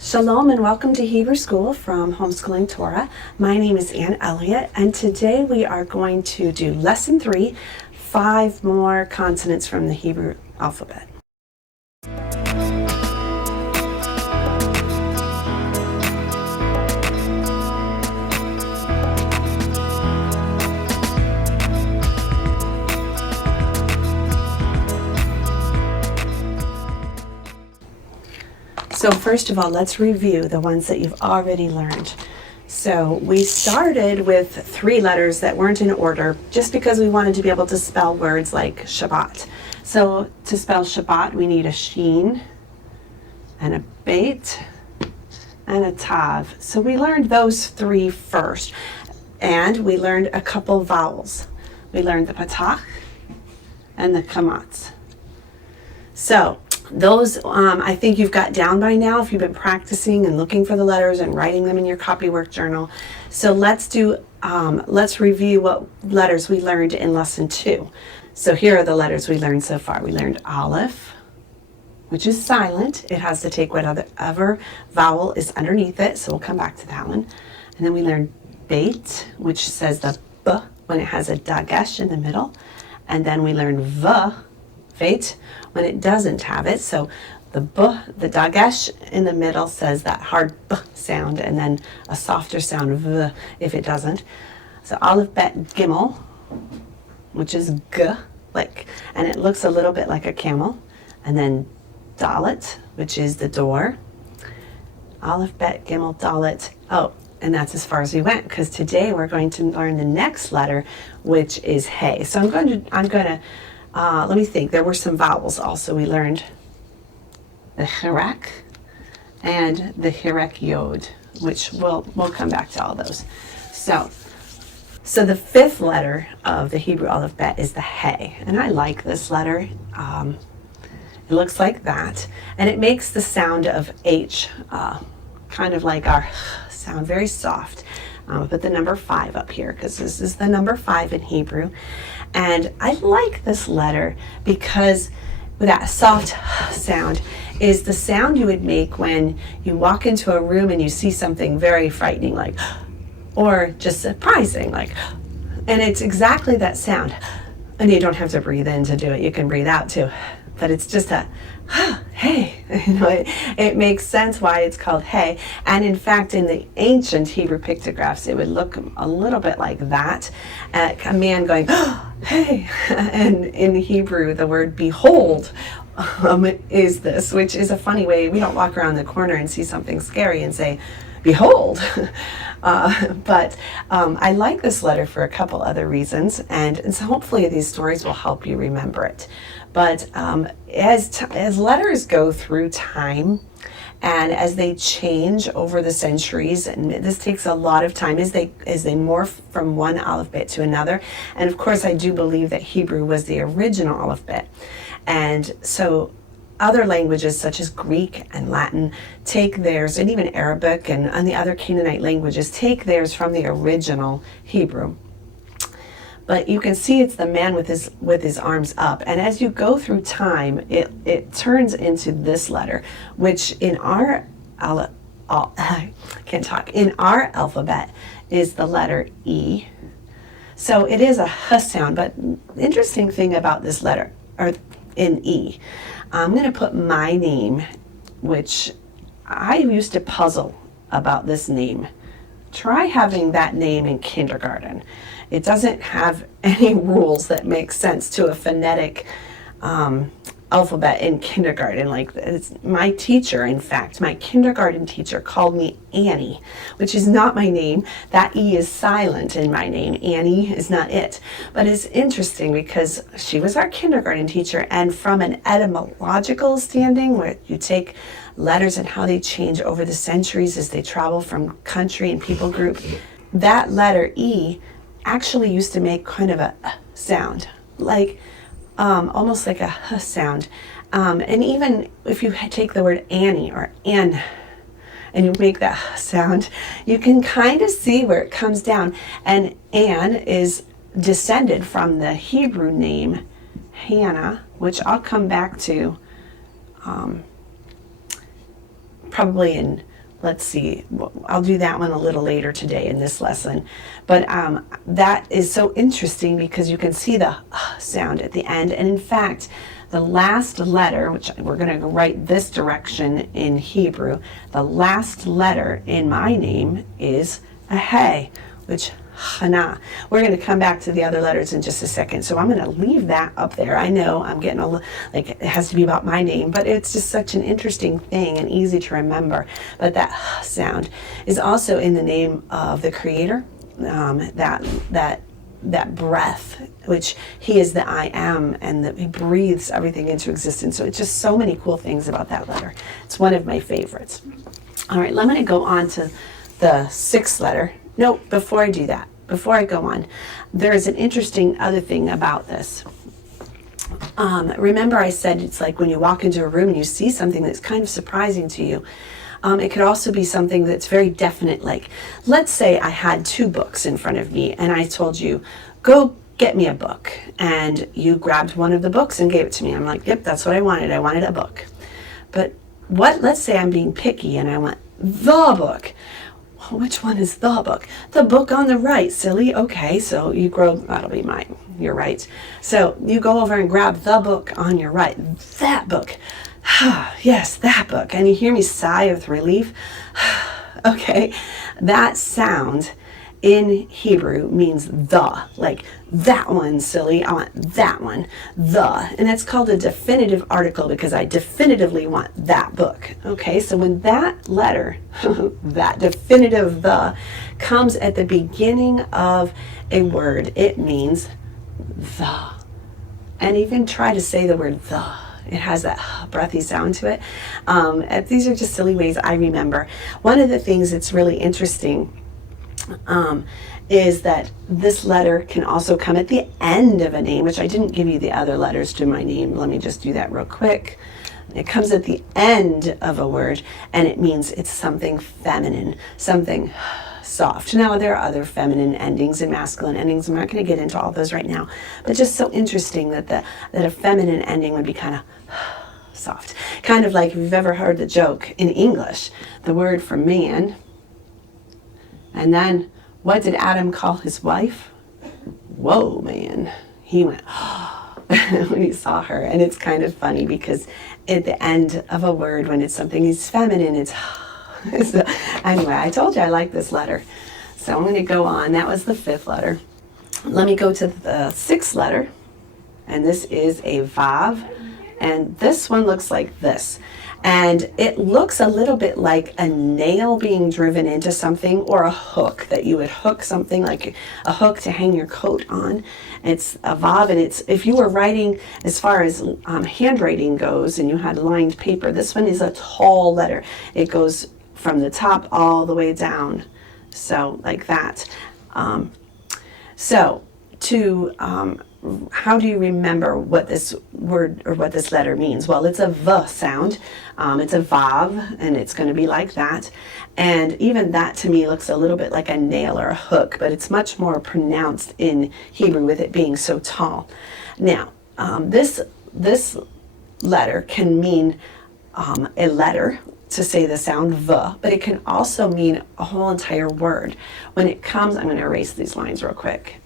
Shalom and welcome to Hebrew School from Homeschooling Torah. My name is Ann Elliott, and today we are going to do Lesson 3, 5 more consonants from the Hebrew alphabet. So first of all, let's review the ones that you've already learned. So we started with 3 letters that weren't in order just because we wanted to be able to spell words like Shabbat. So to spell Shabbat, we need a sheen and a beit and a tav. So we learned those 3 first. And we learned a couple vowels. We learned the patach and the kamatz. So those I think you've got down by now if you've been practicing and looking for the letters and writing them in your copywork journal. So let's review what letters we learned in lesson 2. So here are the letters we learned so far. We learned aleph, which is silent. It has to take whatever vowel is underneath it. So we'll come back to that one. And then we learned beit, which says the b when it has a dagesh in the middle. And then we learned veit when it doesn't have it. So the dagesh in the middle says that hard b sound, and then a softer sound v if it doesn't. So alephbeit gimel, which is g, and it looks a little bit like a camel. And then dalet, which is the door. Alephbeit gimel dalet. Oh, and that's as far as we went, because today we're going to learn the next letter, which is hey. So I'm going to let me think. There were some vowels also. We learned the chirek and the hirek yod, which we'll come back to all those. So the 5th letter of the Hebrew alphabet is the hey, and I like this letter. It looks like that, and it makes the sound of H, kind of like our sound, very soft. I'll put the number 5 up here because this is the number 5 in Hebrew. And I like this letter because that soft sound is the sound you would make when you walk into a room and you see something very frightening, like, or just surprising, like, and it's exactly that sound. And you don't have to breathe in to do it. You can breathe out too. But it's just a hey, it makes sense why it's called hey. And in fact, in the ancient Hebrew pictographs, it would look a little bit like that. A man going, hey. And in Hebrew, the word behold is this, which is a funny way. We don't walk around the corner and see something scary and say, behold. But I like this letter for a couple other reasons, and so hopefully these stories will help you remember it. But as letters go through time, and as they change over the centuries, and this takes a lot of time as they morph from one alphabet to another. And of course, I do believe that Hebrew was the original alphabet, and so other languages such as Greek and Latin take theirs, and even Arabic and the other Canaanite languages take theirs from the original Hebrew. But you can see it's the man with his arms up. And as you go through time, it turns into this letter, which in our in our alphabet is the letter E. So it is a h sound, but interesting thing about this letter, or in E, I'm going to put my name, which I used to puzzle about this name. Try having that name in kindergarten. It doesn't have any rules that make sense to a phonetic alphabet in kindergarten. Like my teacher, in fact, my kindergarten teacher called me Annie, which is not my name. That E is silent in my name. Annie is not it. But it's interesting because she was our kindergarten teacher, and from an etymological standing, where you take letters and how they change over the centuries as they travel from country and people group, that letter E actually used to make kind of a sound, like almost like a h sound. And even if you take the word Annie or Ann and you make that sound, you can kind of see where it comes down. And Ann is descended from the Hebrew name Hannah, which I'll come back to probably in, let's see, I'll do that one a little later today in this lesson. But that is so interesting because you can see the sound at the end. And in fact, the last letter, which we're going to write this direction in Hebrew, the last letter in my name is a hey, which Hana. We're going to come back to the other letters in just a second. So I'm going to leave that up there. I know I'm getting like it has to be about my name, but it's just such an interesting thing and easy to remember. But that sound is also in the name of the Creator, that breath, which He is the I am, and that He breathes everything into existence. So it's just so many cool things about that letter. It's one of my favorites. All right, I'm going to go on to the 6th letter. No, before I do that, before I go on, there is an interesting other thing about this. Remember I said it's like when you walk into a room and you see something that's kind of surprising to you. It could also be something that's very definite, like let's say I had 2 books in front of me and I told you, go get me a book. And you grabbed one of the books and gave it to me. I'm like, yep, that's what I wanted. I wanted a book. But let's say I'm being picky and I want the book. Which one is the book? The book on the right, silly. Okay, so you that'll be mine. You're right. So you go over and grab the book on your right. That book. Yes, that book. And you hear me sigh with relief. Okay, that sound in Hebrew means the, like that one, silly, I want that one, the. And it's called a definitive article because I definitively want that book. Okay, so when that letter, that definitive the, comes at the beginning of a word, it means the. And even try to say the word the. It has that breathy sound to it. These are just silly ways I remember. One of the things that's really interesting is that this letter can also come at the end of a name, which I didn't give you the other letters to my name. Let me just do that real quick. It comes at the end of a word, and it means it's something feminine, something soft. Now, there are other feminine endings and masculine endings. I'm not going to get into all those right now, but just so interesting that a feminine ending would be kind of soft. Kind of like if you've ever heard the joke in English, the word for man. And then, what did Adam call his wife? Whoa, man. He went, when he saw her. And it's kind of funny because at the end of a word, when it's something is feminine, it's so, anyway, I told you I like this letter. So I'm going to go on. That was the 5th letter. Let me go to the 6th letter. And this is a vav. And this one looks like this. And it looks a little bit like a nail being driven into something, or a hook, that you would hook something like a hook to hang your coat on. It's a vav, and it's, if you were writing as far as handwriting goes and you had lined paper, this one is a tall letter. It goes from the top all the way down, so like that. How do you remember what this word or what this letter means? Well, it's a V sound. It's a vav, and it's going to be like that. And even that to me looks a little bit like a nail or a hook, but it's much more pronounced in Hebrew with it being so tall. Now, this letter can mean a letter to say the sound V, but it can also mean a whole entire word. When it comes, I'm going to erase these lines real quick.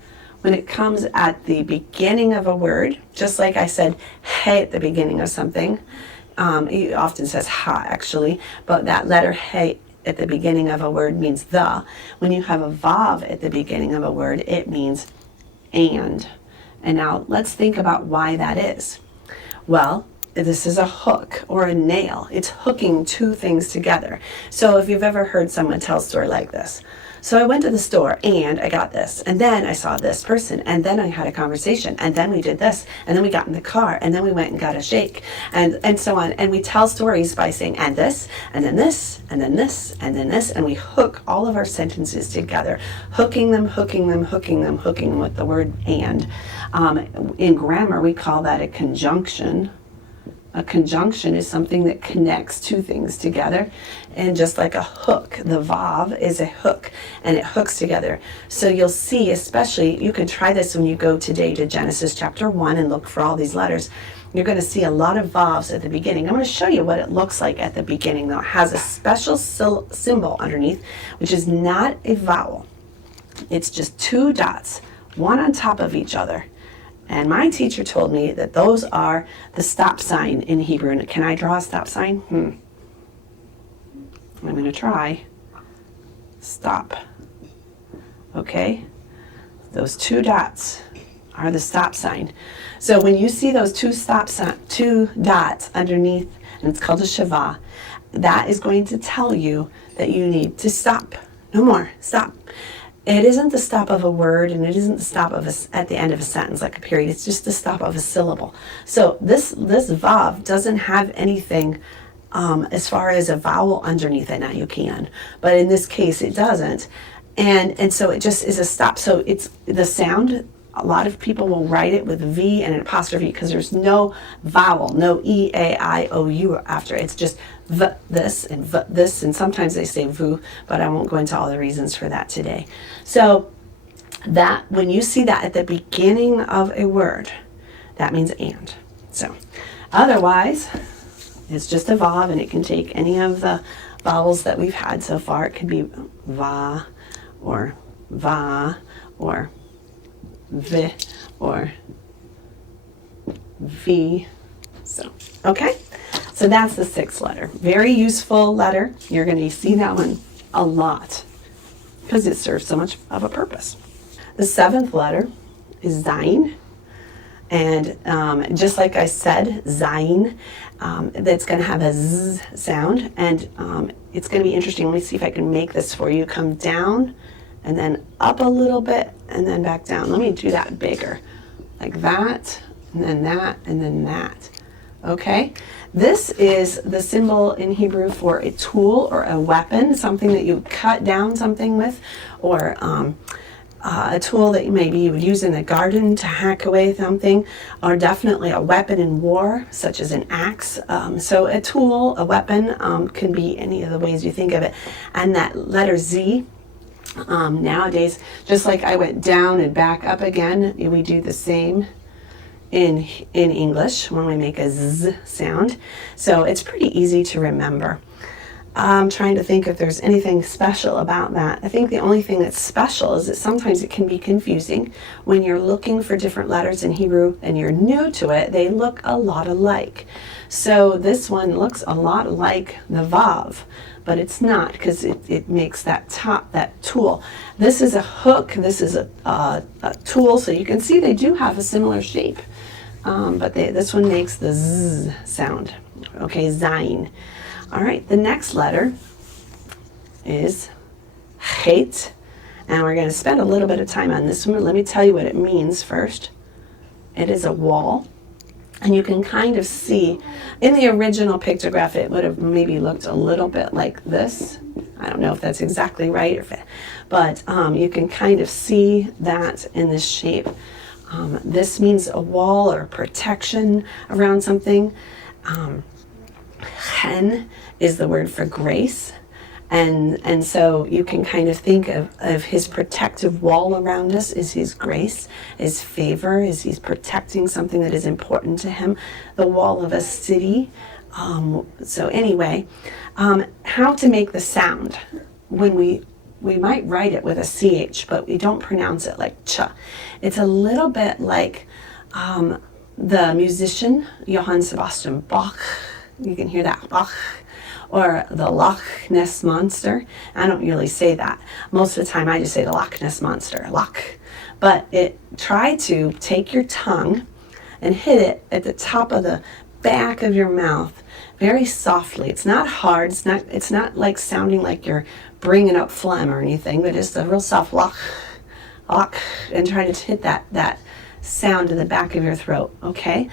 When it comes at the beginning of a word, just like I said, hey at the beginning of something, it often says ha actually, but that letter hey at the beginning of a word means the. When you have a vav at the beginning of a word, it means and. And now let's think about why that is. Well, this is a hook or a nail. It's hooking 2 things together. So if you've ever heard someone tell a story like this. So I went to the store and I got this, and then I saw this person, and then I had a conversation, and then we did this, and then we got in the car, and then we went and got a shake, and so on. And we tell stories by saying, and this, and then this, and then this, and then this, and we hook all of our sentences together, hooking them with the word and. In grammar, we call that a conjunction. A conjunction is something that connects 2 things together. And just like a hook, the vav is a hook, and it hooks together. So you'll see, especially, you can try this when you go today to Genesis chapter 1 and look for all these letters. you're going to see a lot of vowels at the beginning. I'm going to show you what it looks like at the beginning, though. It has a special symbol underneath, which is not a vowel. It's just two dots, one on top of each other. And my teacher told me that those are the stop sign in Hebrew. And can I draw a stop sign? I'm going to try. Stop. Okay? Those two dots are the stop sign. So when you see those two dots underneath, and it's called a sheva, that is going to tell you that you need to stop. No more. Stop. It isn't the stop of a word, and it isn't the stop of at the end of a sentence, like a period. It's just the stop of a syllable. So this vav doesn't have anything as far as a vowel underneath it. Now you can, but in this case it doesn't. And so it just is a stop. So it's the sound. A lot of people will write it with V and an apostrophe because there's no vowel, no E, A, I, O, U after it. It's just V, this, and V, this, and sometimes they say VU, but I won't go into all the reasons for that today. So that when you see that at the beginning of a word, that means and. So otherwise, it's just a vav, and it can take any of the vowels that we've had so far. It could be va, or va, or v, or v. So, okay? So that's the sixth letter. Very useful letter. You're going to see that one a lot because it serves so much of a purpose. The seventh letter is Zayin. And just like I said, Zayin, that's going to have a Z sound. And it's going to be interesting. Let me see if I can make this for you. Come down and then up a little bit and then back down. Let me do that bigger. Like that, and then that, and then that. Okay? This is the symbol in Hebrew for a tool or a weapon, something that you cut down something with, or a tool that maybe you would use in the garden to hack away something, or definitely a weapon in war, such as an axe. So a tool, a weapon, can be any of the ways you think of it. And that letter Z, nowadays, just like I went down and back up again, we do the same in English when we make a Z sound. So it's pretty easy to remember. I'm trying to think if there's anything special about that. I think the only thing that's special is that sometimes it can be confusing when you're looking for different letters in Hebrew and you're new to it. They look a lot alike. So this one looks a lot like the vav, but it's not, because it makes that tool. This is a hook. This is a tool. So you can see they do have a similar shape, but this one makes the Z sound. Okay, Zayin. All right, the next letter is Chet, and we're going to spend a little bit of time on this one. Let me tell you what it means first. It is a wall, and you can kind of see, in the original pictograph, it would have maybe looked a little bit like this. I don't know if that's exactly right, but you can kind of see that in this shape. This means a wall or protection around something. Chen is the word for grace, and so you can kind of think of his protective wall around us is his grace, his favor, is he's protecting something that is important to him, the wall of a city. So anyway, how to make the sound when we might write it with a CH, but we don't pronounce it like ch. It's a little bit like the musician Johann Sebastian Bach. You can hear that, Bach, or the Loch Ness Monster. I don't really say that. Most of the time I just say the Loch Ness Monster, Loch. But try to take your tongue and hit it at the top of the back of your mouth very softly. It's not hard. It's not like sounding like you're bringing up phlegm or anything, but just a real soft Loch, Loch, and try to hit that sound in the back of your throat, okay?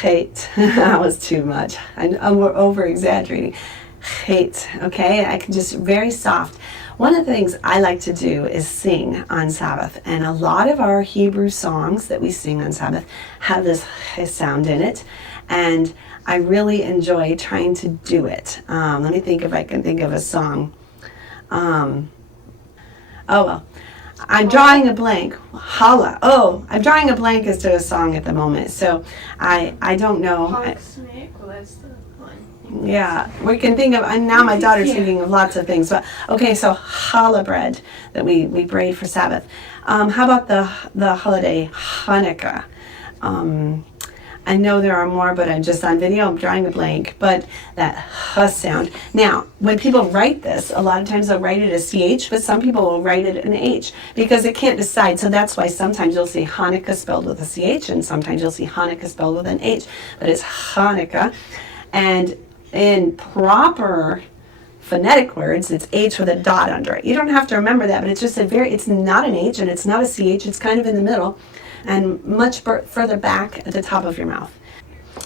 Chet. That was too much. I'm over exaggerating. Chet. Okay, I can just very soft. One of the things I like to do is sing on Sabbath, and a lot of our Hebrew songs that we sing on Sabbath have this sound in it, and I really enjoy trying to do it. Let me think if I can think of a song. Oh well, I'm drawing a blank. Holla. Oh, I'm drawing a blank as to a song at the moment. So I don't know. Hawk snake? Well, that's the one. Yeah, we can think of, and now my daughter's thinking of lots of things. But okay, so challah bread that we braid for Sabbath. How about the holiday Hanukkah? I know there are more, but I'm just on video. I'm drawing a blank. But that h sound. Now, when people write this, a lot of times they'll write it as ch, but some people will write it an h because it can't decide. So that's why sometimes you'll see Hanukkah spelled with a ch, and sometimes you'll see Hanukkah spelled with an h. But it's Hanukkah, and in proper phonetic words, it's H with a dot under it. You don't have to remember that, but it's just it's not an H and it's not a CH, it's kind of in the middle and much further back at the top of your mouth.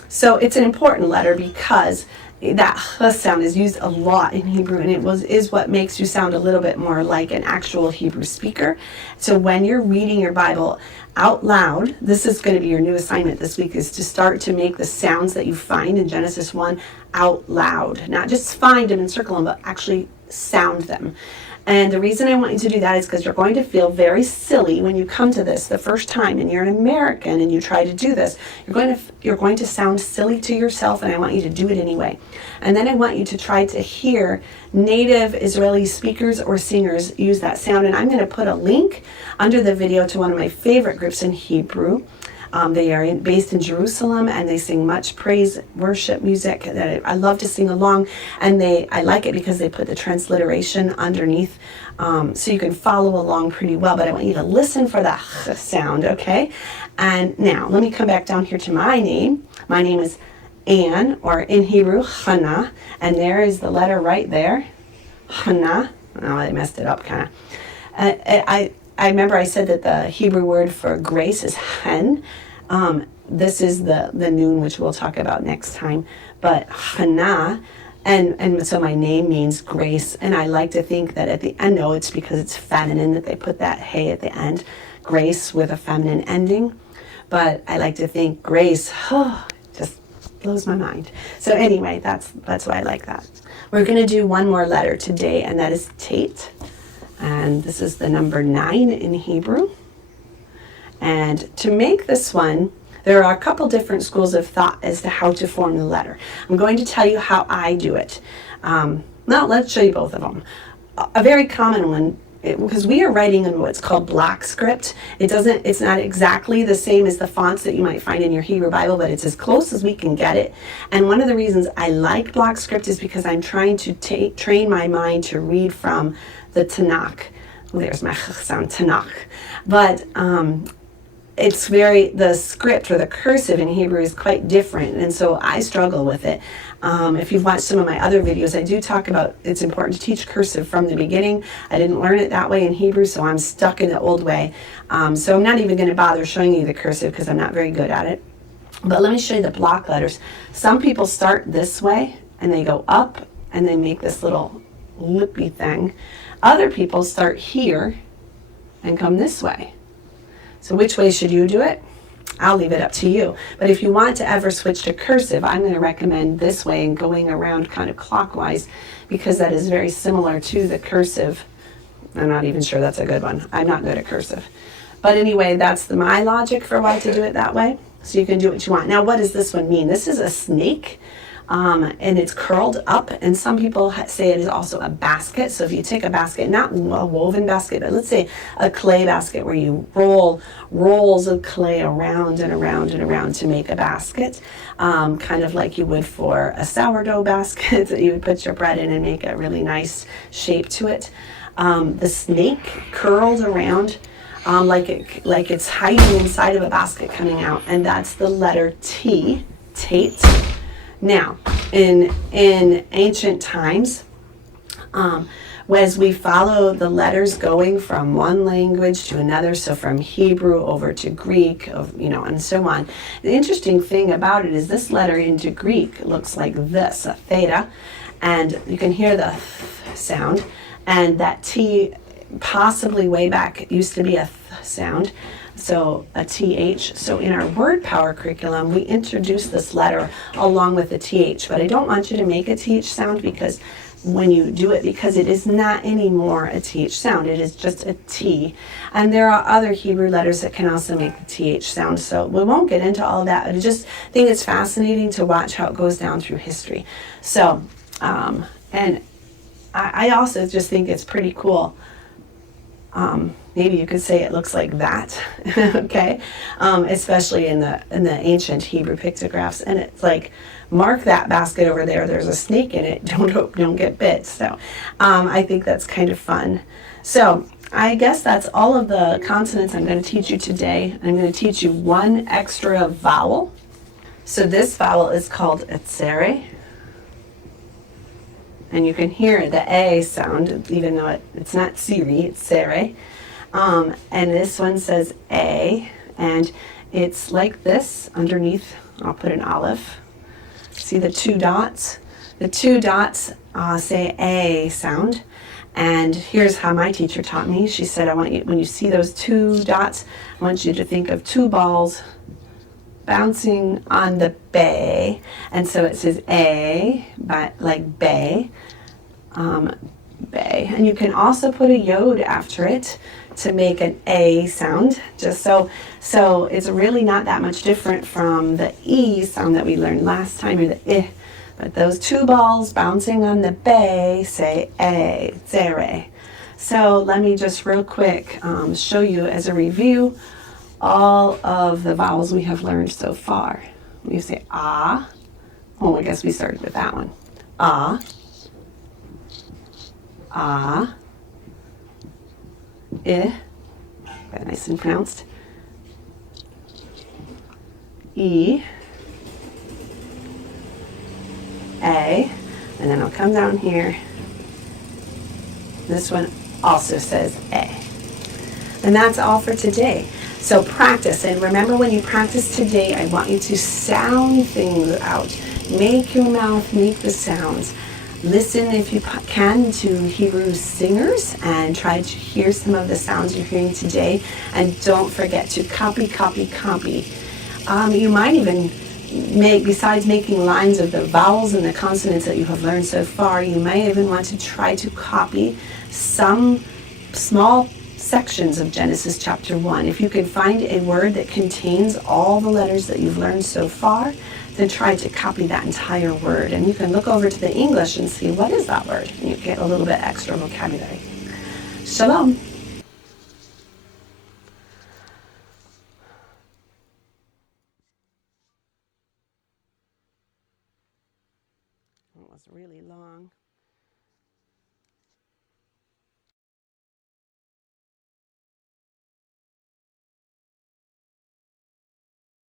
So it's an important letter because that h sound is used a lot in Hebrew, and is what makes you sound a little bit more like an actual Hebrew speaker. So when you're reading your Bible out loud, this is going to be your new assignment this week, is to start to make the sounds that you find in Genesis 1 out loud. Not just find them and circle them, but actually sound them. And the reason I want you to do that is because you're going to feel very silly when you come to this the first time and you're an American and you try to do this. You're going to sound silly to yourself, and I want you to do it anyway. And then I want you to try to hear native Israeli speakers or singers use that sound. And I'm going to put a link under the video to one of my favorite groups in Hebrew. They are based in Jerusalem, and they sing much praise worship music that I love to sing along, and I like it because they put the transliteration underneath, so you can follow along pretty well. But I want you to listen for that sound, okay? And now let me come back down here to my name. My name is Anne, or in Hebrew, Hannah, and there is the letter right there, Hannah. Oh, I messed it up kind of. I remember I said that the Hebrew word for grace is hen. This is the noon, which we'll talk about next time. But Hannah, and so my name means grace. And I like to think that at the end, no, it's because it's feminine that they put that hey at the end. Grace with a feminine ending. But I like to think grace, just blows my mind. So anyway, that's why I like that. We're going to do one more letter today, and that is Chet. And this is the number 9 in Hebrew. And to make this one, there are a couple different schools of thought as to how to form the letter. I'm going to tell you how I do it. Now, let's show you both of them. A very common one, because we are writing in what's called block script. It's not exactly the same as the fonts that you might find in your Hebrew Bible, but it's as close as we can get it. And one of the reasons I like block script is because I'm trying to train my mind to read from the Tanakh. There's my sound, Tanakh. But it's the script or the cursive in Hebrew is quite different, and so I struggle with it. If you've watched some of my other videos, I do talk about it's important to teach cursive from the beginning. I didn't learn it that way in Hebrew, so I'm stuck in the old way. So I'm not even going to bother showing you the cursive because I'm not very good at it. But let me show you the block letters. Some people start this way, and they go up, and they make this little lippy thing. Other people start here and come this way. So which way should you do it? I'll leave it up to you. But if you want to ever switch to cursive, I'm going to recommend this way and going around kind of clockwise, because that is very similar to the cursive. I'm not even sure that's a good one. I'm not good at cursive. But anyway, that's my logic for why to do it that way. So you can do what you want. Now, what does this one mean? This is a snake. And it's curled up, and some people say it is also a basket. So if you take a basket, not a woven basket, but let's say a clay basket where you roll rolls of clay around and around and around to make a basket, kind of like you would for a sourdough basket that you would put your bread in and make a really nice shape to it. The snake curled around like it's hiding inside of a basket coming out, and that's the letter T, Tate. Now, in ancient times, as we follow the letters going from one language to another, so from Hebrew over to Greek, and so on. The interesting thing about it is this letter into Greek looks like this, a theta, and you can hear the th sound, and that T possibly way back used to be a th sound. So a TH. So in our word power curriculum, we introduce this letter along with the TH, but I don't want you to make a TH sound because when you do it, because it is not anymore a TH sound. It is just a T. And there are other Hebrew letters that can also make the TH sound. So we won't get into all that. I just think it's fascinating to watch how it goes down through history. So, and I also just think it's pretty cool. Maybe you could say it looks like that, okay? Especially in the ancient Hebrew pictographs, and it's like, mark that basket over there. There's a snake in it. Don't get bit. So, I think that's kind of fun. So, I guess that's all of the consonants I'm going to teach you today. I'm going to teach you one extra vowel. So this vowel is called etzere. And you can hear the A sound, even though it's not Siri, it's Sere. And this one says A, and it's like this underneath. I'll put an aleph. See the two dots? The two dots say A sound. And here's how my teacher taught me. She said, I want you, when you see those two dots, I want you to think of two balls bouncing on the bay. And so it says A, but like bay. Bay. And you can also put a yod after it to make an A sound, just so it's really not that much different from the E sound that we learned last time, or the I. But those two balls bouncing on the bay say A, zere. So let me just real quick show you as a review all of the vowels we have learned so far. You say ah. Oh, I guess we started with that one. Ah. Ah, I, got nice and pronounced. E, A, and then I'll come down here. This one also says A. And that's all for today. So practice, and remember, when you practice today, I want you to sound things out. Make your mouth make the sounds. Listen, if you can, to Hebrew singers and try to hear some of the sounds you're hearing today. And don't forget to copy. You might even make, besides making lines of the vowels and the consonants that you have learned so far, you may even want to try to copy some small sections of Genesis chapter 1. If you can find a word that contains all the letters that you've learned so far, then try to copy that entire word. And you can look over to the English and see, what is that word? And you get a little bit extra vocabulary. Shalom. It was really long.